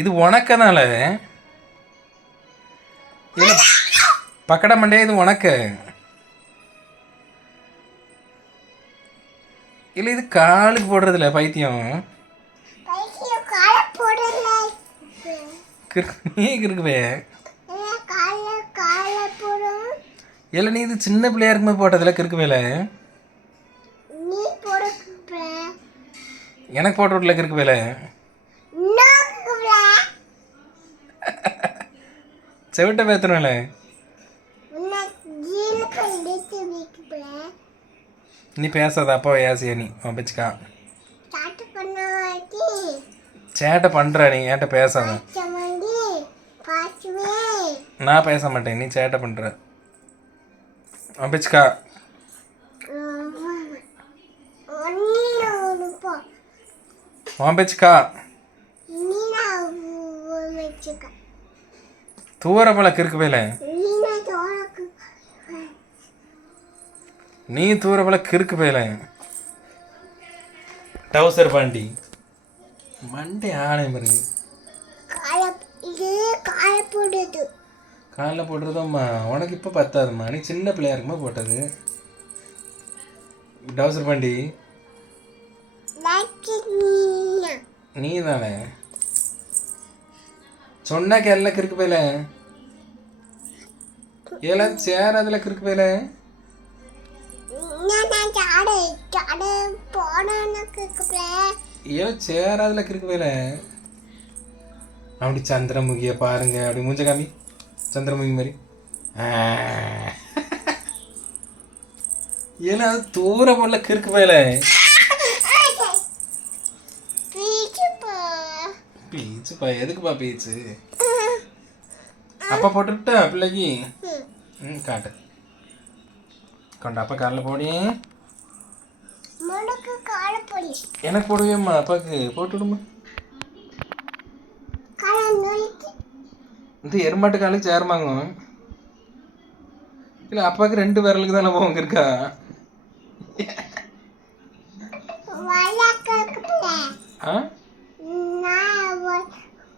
இது ಒಣಕನಲ್ಲ ಇಲ್ಲ ಪಕಡ ಮಂಡ್ಯ ಇದು ಒಣಕ ಇಲ್ಲ இது காலுக்கு போடுறதுல பைத்தியம் நீ இருக்குவே இல்லை நீ இது சின்ன பிள்ளையா இருக்குமே போட்டதுல கிறுக்குவேல எனக்கு போட்டு விடல கிறுக்குவேல செவிட்ட பேத்துறேன் நீ பேசாத அப்பா ஏசியா நீ வச்சுக்கா சேட்டை பண்ணுற நீ ஏன்ட்ட பேசாம நான் பேச மாட்டேன் நீ சேட்டை பண்ணுற வச்சுக்கா வாம்பிச்சுக்கா தூரமலை இருக்கு வேல நீ தூரமலை இருக்கு வேல டவுசர் பாண்டி மண்டே ஆணையம் பாருங்க காலைல போடுறதும்மா உனக்கு இப்போ பத்தாதும்மா நீ சின்ன பிள்ளையா இருக்குமா போட்டது டவுசர் பாண்டி நீ தானே சொன்னா கேரளா கிறுக்கு போயில ஏல சேர் சேராதுல கிறுக்கு போயில ஐயோ சேராதுல கிறுக்கு போயில அப்படி சந்திரமுகிய பாருங்க அப்படி மூஞ்ச காமி சந்திரமுகி மாதிரி ஏன்னா அது தூரம் போடல கிறுக்கு போயில பீச்சுப்பா எதுக்குப்பா பீச்சு அப்பா போட்டுட்டா பிள்ளைக்கு ம் காட்டு கொண்டா அப்பா காலில் போடி எனக்கு போடுவேம்மா அப்பாவுக்கு போட்டுடுமா இந்த எருமாட்டு காலுக்கு சேரமாங்க இல்லை அப்பாவுக்கு ரெண்டு விரலுக்கு தானே போங்க இருக்கா ஆ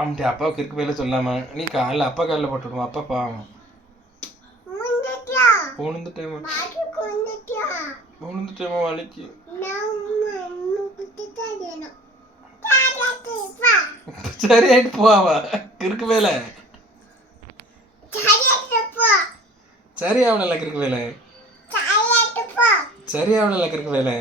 அவன்கிட்ட அப்பாவுக்கு இருக்கு பையில சொல்லாமா நீ காலில் அப்பா காலில் போட்டுவிடும் அப்பா பாவம் உளுந்துட்டேமா உளுந்துட்டேமா வலிக்கு சரி ஆயிட்டு போவா கிறுக்கு வேலை சரி ஆவணல கிறுக்கு வேலை சரி ஆவணல கிறுக்கு வேலை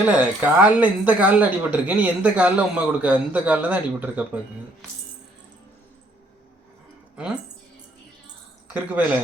ஏல காலில் இந்த காலில் அடிபட்டிருக்கு நீ எந்த காலில் உமா கொடுக்க இந்த காலில் தான் அடிபட்டிருக்க அப்பாக்கு ம் கிறுக்கு பையில